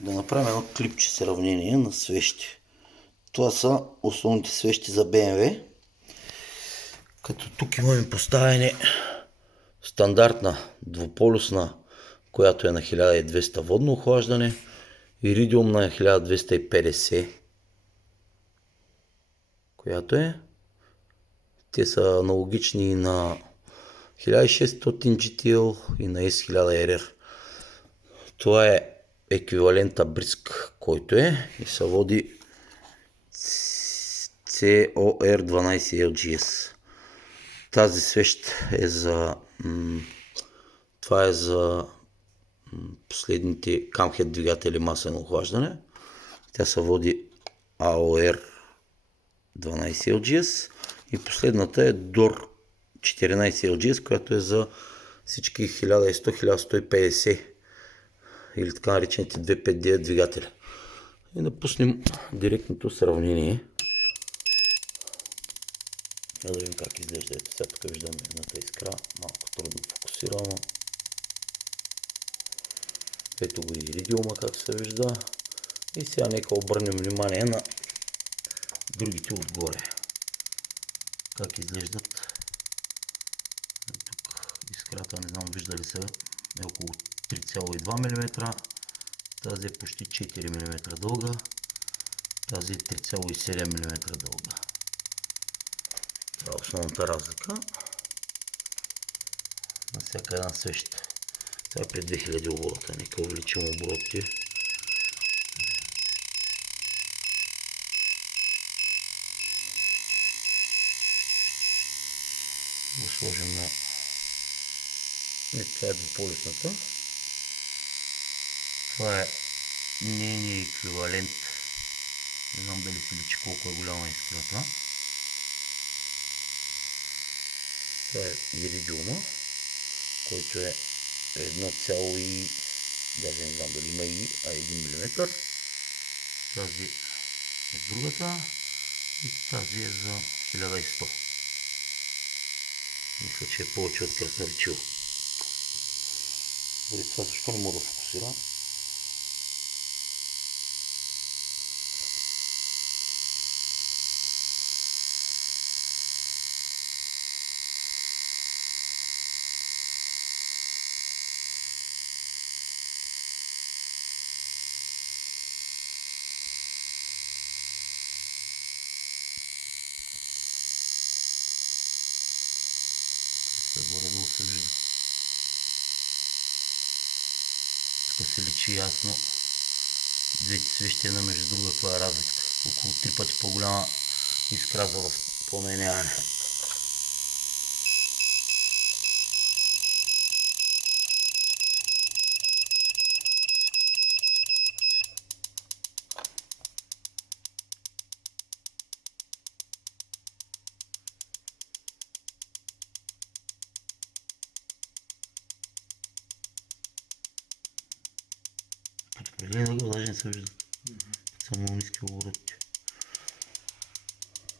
Да направим едно клипче сравнение на свещи. Това са основните свещи за BMW. Като тук имаме поставяне стандартна двуполюсна, която е на 1200 водно охлаждане, иридиум на 1250, която е. Те са аналогични и на 1600 GTL и на S1000RR. Това е еквивалента бриск, който е и се води COR12LGS. Тази свещ е за това е за последните камхед двигатели масено охлаждане. Тя се води AOR 12 LGS и последната е DOR 14 LGS, която е за всички 1100-1150 или така наречените 259 двигателя. И да пуснем директното сравнение. Да видим как изглежда. Ето сега тук виждаме едната искра, малко трудно фокусирано. Ето го и иридиума как се вижда. И сега нека обърнем внимание на другите отгоре. Как изглеждат. Тук искрата, не знам виждали се, е около 3,2 мм. Тази е почти 4 мм дълга. Тази е 3,7 мм дълга. Това е основната разлика на всяка една свеща. Това е при 2000 оборота. Нека увеличим оборотите. Го сложим на... Това е двуполюсната. Това е нейният еквивалент. Не знам дали се личи колко е голяма искрата. Това е иридиума, който е 1, даже не знам дали има и 1 мм. Тази е другата и тази е за 1100. Мисля, че е повече от красноречиво. Дори това защо не мога да фокусира? Горе-долу се вижда. Тук се личи ясно двете свещи, една между друга, това е разлика. Около 3 пъти по-голяма искра за възпламеняване. Преди да го даже не се вижда. Само ниски обороти.